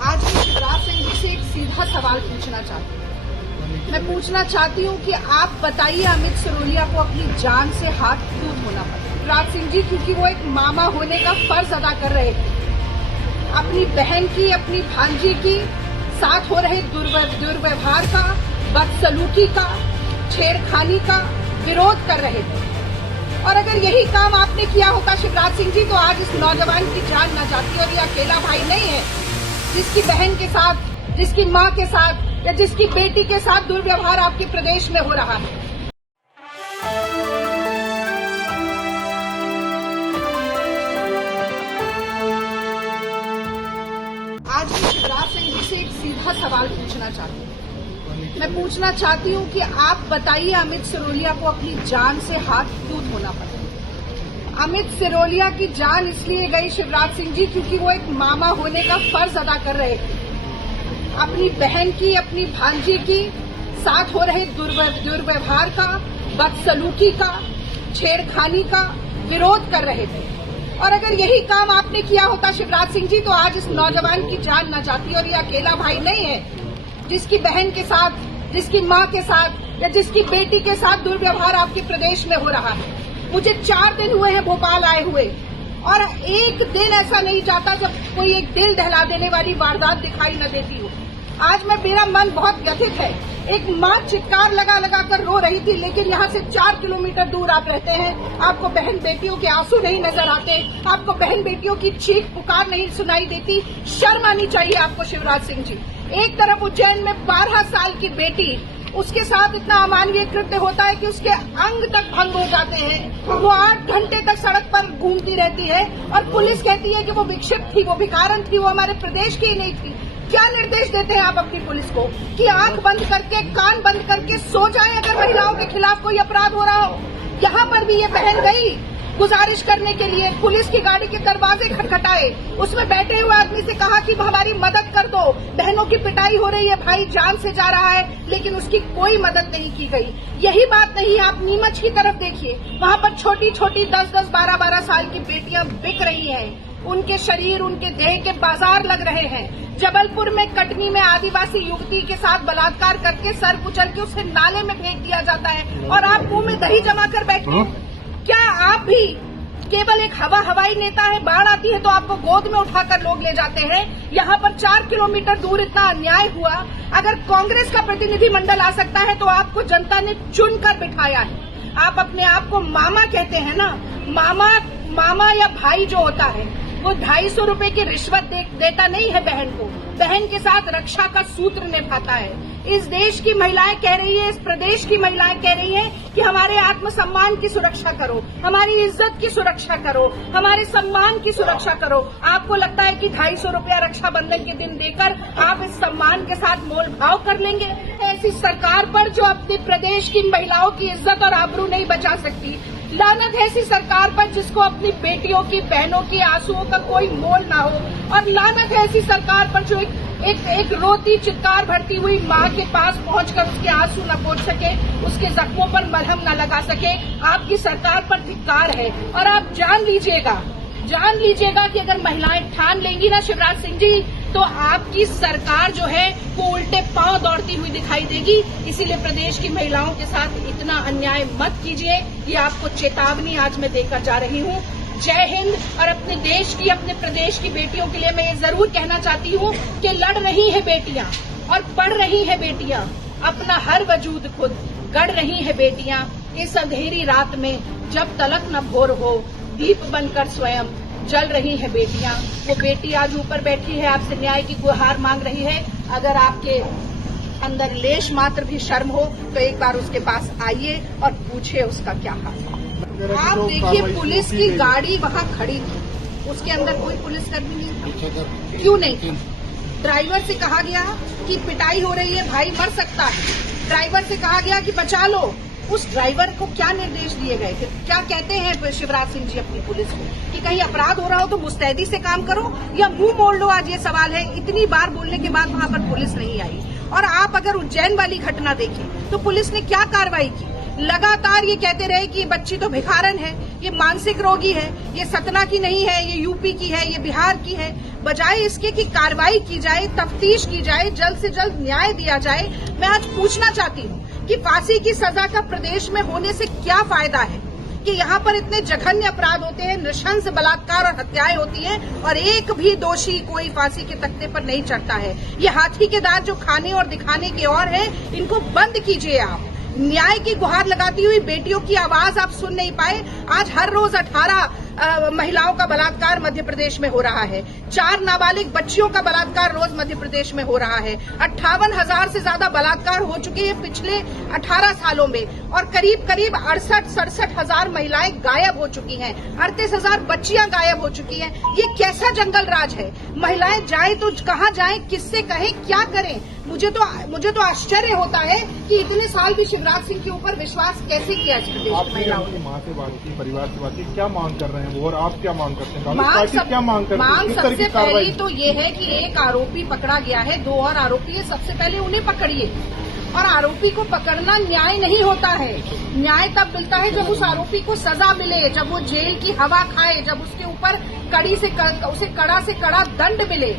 आज मैं शिवराज सिंह जी से एक सीधा सवाल पूछना चाहती हूँ। मैं पूछना चाहती हूँ कि आप बताइए, अमित सिरोलिया को अपनी जान से हाथ क्यों धोना पड़ा? शिवराज सिंह जी क्योंकि वो एक मामा होने का फर्ज अदा कर रहे थे, अपनी बहन की, अपनी भांजी की साथ हो रहे दुर्व्यवहार का, बदसलूकी का, छेड़खानी का विरोध कर रहे थे। और अगर यही काम आपने किया होता शिवराज सिंह जी, तो आज इस नौजवान की जान न जाती। और ये अकेला भाई नहीं है जिसकी बहन के साथ, जिसकी मां के साथ या जिसकी बेटी के साथ दुर्व्यवहार आपके प्रदेश में हो रहा है। आज मैं शिवराज सिंह जी से एक सीधा सवाल पूछना चाहती हूँ। मैं पूछना चाहती हूँ कि आप बताइए, अमित सिरोलिया को अपनी जान से हाथ क्यों धोना पड़ा? अमित सिरोलिया की जान इसलिए गई शिवराज सिंह जी क्योंकि वो एक मामा होने का फर्ज अदा कर रहे थे, अपनी बहन की, अपनी भांजी की साथ हो रहे दुर्व्यवहार का, बदसलूकी का, छेड़खानी का विरोध कर रहे थे। और अगर यही काम आपने किया होता शिवराज सिंह जी, तो आज इस नौजवान की जान न जाती। और ये अकेला भाई नहीं है जिसकी बहन के साथ, जिसकी मां के साथ या जिसकी बेटी के साथ दुर्व्यवहार आपके प्रदेश में हो रहा है। मुझे 4 दिन हुए हैं भोपाल आए हुए, और एक दिन ऐसा नहीं जाता जब कोई एक दिल दहला देने वाली वारदात दिखाई न देती हो। आज मेरा मन बहुत व्यथित है। एक मां चित्कार लगा लगा कर रो रही थी, लेकिन यहाँ से 4 किलोमीटर दूर आप रहते हैं, आपको बहन बेटियों के आंसू नहीं नजर आते, आपको बहन बेटियों की चीख पुकार नहीं सुनाई देती। शर्म आनी चाहिए आपको शिवराज सिंह जी। एक तरफ उज्जैन में 12 साल की बेटी, उसके साथ इतना अमानवीय कृत्य होता है कि उसके अंग तक भंग हो जाते हैं। वो 8 घंटे तक सड़क पर घूमती रहती है और पुलिस कहती है कि वो विक्षिप्त थी, वो भिखारन थी, वो हमारे प्रदेश की ही नहीं थी। क्या निर्देश देते हैं आप अपनी पुलिस को कि आंख बंद करके, कान बंद करके सो जाए अगर महिलाओं के खिलाफ कोई अपराध हो रहा हो? यहाँ पर भी ये बहन गई गुजारिश करने के लिए, पुलिस की गाड़ी के दरवाजे खटखटाए, उसमें बैठे हुए आदमी से कहा कि हमारी मदद कर दो, बहनों की पिटाई हो रही है, भाई जान से जा रहा है, लेकिन उसकी कोई मदद नहीं की गई। यही बात नहीं, आप नीमच की तरफ देखिए, वहाँ पर छोटी छोटी 10-10, 12-12 साल की बेटियां बिक रही हैं, उनके शरीर, उनके देह के बाजार लग रहे हैं। जबलपुर में, कटनी में आदिवासी युवती के साथ बलात्कार करके सर कुचल के उसे नाले में फेंक दिया जाता है, और आप मुंह में दही जमा कर बैठे हैं। क्या आप भी केवल एक हवाई नेता है? बाढ़ आती है तो आपको गोद में उठाकर लोग ले जाते हैं। यहाँ पर 4 किलोमीटर दूर इतना अन्याय हुआ। अगर कांग्रेस का प्रतिनिधिमंडल आ सकता है तो आपको जनता ने चुनकर बिठाया है। आप अपने आप को मामा कहते हैं ना, मामा या भाई जो होता है वो 250 रुपए की रिश्वत देता नहीं है बहन को, बहन के साथ रक्षा का सूत्र निभाता है। इस देश की महिलाएं कह रही है, इस प्रदेश की महिलाएं कह रही हैं कि हमारे आत्मसम्मान की सुरक्षा करो, हमारी इज्जत की सुरक्षा करो, हमारे सम्मान की सुरक्षा करो। आपको लगता है कि 250 रुपया रक्षाबंधन के दिन देकर आप इस सम्मान के साथ मोल भाव कर लेंगे? ऐसी सरकार पर जो अपने प्रदेश की महिलाओं की इज्जत और आबरू नहीं बचा सकती। लानत है ऐसी सरकार पर जिसको अपनी बेटियों की, बहनों की आंसुओं का कोई मोल ना हो। और लानत है ऐसी सरकार पर जो एक रोती, चित्कार भरती हुई माँ के पास पहुंचकर उसके आंसू न पोंछ सके, उसके जख्मों पर मलहम न लगा सके। आपकी सरकार पर धिक्कार है। और आप जान लीजिएगा कि अगर महिलाएं ठान लेंगी ना शिवराज सिंह जी, तो आपकी सरकार जो है वो उल्टे पांव दौड़ती हुई दिखाई देगी। इसीलिए प्रदेश की महिलाओं के साथ इतना अन्याय मत कीजिए। ये आपको चेतावनी आज मैं देकर जा रही हूँ। जय हिंद। और अपने देश की, अपने प्रदेश की बेटियों के लिए मैं ये जरूर कहना चाहती हूँ कि लड़ रही है बेटियां और पढ़ रही है बेटियां, अपना हर वजूद खुद गढ़ रही है बेटियां। इस अंधेरी रात में जब तलक न भोर हो, दीप बनकर स्वयं जल रही है बेटियां। वो बेटी आज ऊपर बैठी है, आपसे न्याय की गुहार मांग रही है। अगर आपके अंदर लेश मात्र भी शर्म हो तो एक बार उसके पास आइए और पूछिए उसका क्या हाल है। आप देखिए, पुलिस की गाड़ी वहाँ खड़ी थी, उसके अंदर कोई पुलिसकर्मी नहीं था। क्यों नहीं था? ड्राइवर से कहा गया कि पिटाई हो रही है, भाई मर सकता है। ड्राइवर से कहा गया कि बचा लो। उस ड्राइवर को क्या निर्देश दिए गए? क्या कहते हैं शिवराज सिंह जी अपनी पुलिस को कि कहीं अपराध हो रहा हो तो मुस्तैदी से काम करो या मुंह मोड़ लो? आज ये सवाल है। इतनी बार बोलने के बाद वहां पर पुलिस नहीं आई। और आप अगर उज्जैन वाली घटना देखें तो पुलिस ने क्या कार्रवाई की? लगातार ये कहते रहे कि ये बच्ची तो भिखारन है, ये मानसिक रोगी है, ये सतना की नहीं है, ये यूपी की है, ये बिहार की है। बजाय इसके कि कार्रवाई की जाए, तफ्तीश की जाए, जल्द से जल्द न्याय दिया जाए। मैं आज पूछना चाहती हूँ कि फांसी की सजा का प्रदेश में होने से क्या फायदा है कि यहाँ पर इतने जघन्य अपराध होते हैं, नृशंस बलात्कार और हत्याएं होती हैं और एक भी दोषी कोई फांसी के तख्ते पर नहीं चढ़ता है। ये हाथी के दांत जो खाने और दिखाने की ओर है, इनको बंद कीजिए आप। न्याय की गुहार लगाती हुई बेटियों की आवाज आप सुन नहीं पाए। आज हर रोज 18 महिलाओं का बलात्कार मध्य प्रदेश में हो रहा है। 4 नाबालिग बच्चियों का बलात्कार रोज मध्य प्रदेश में हो रहा है। 58,000 से ज्यादा बलात्कार हो चुके हैं पिछले 18 सालों में और करीब 68-67 हजार महिलाएं गायब हो चुकी हैं। 38,000 बच्चियां गायब हो चुकी हैं। ये कैसा जंगल राज है? महिलाएं जाएं तो कहां जाएं, किससे कहें, क्या करें? मुझे तो आश्चर्य होता है कि इतने साल भी शिवराज सिंह के ऊपर विश्वास कैसे किया इस प्रदेश की महिलाओं ने। माँ से बात की, परिवार से बात की, क्या मांग कर रहे हैं वो और आप क्या मांग करते हैं? मांग सबसे पहली तो ये है कि एक आरोपी पकड़ा गया है, 2 और आरोपी है, सबसे पहले उन्हें पकड़िए। और आरोपी को पकड़ना न्याय नहीं होता है। न्याय तब मिलता है जब उस आरोपी को सजा मिले, जब वो जेल की हवा खाए, जब उसके ऊपर उसे कड़ा से कड़ा दंड मिले।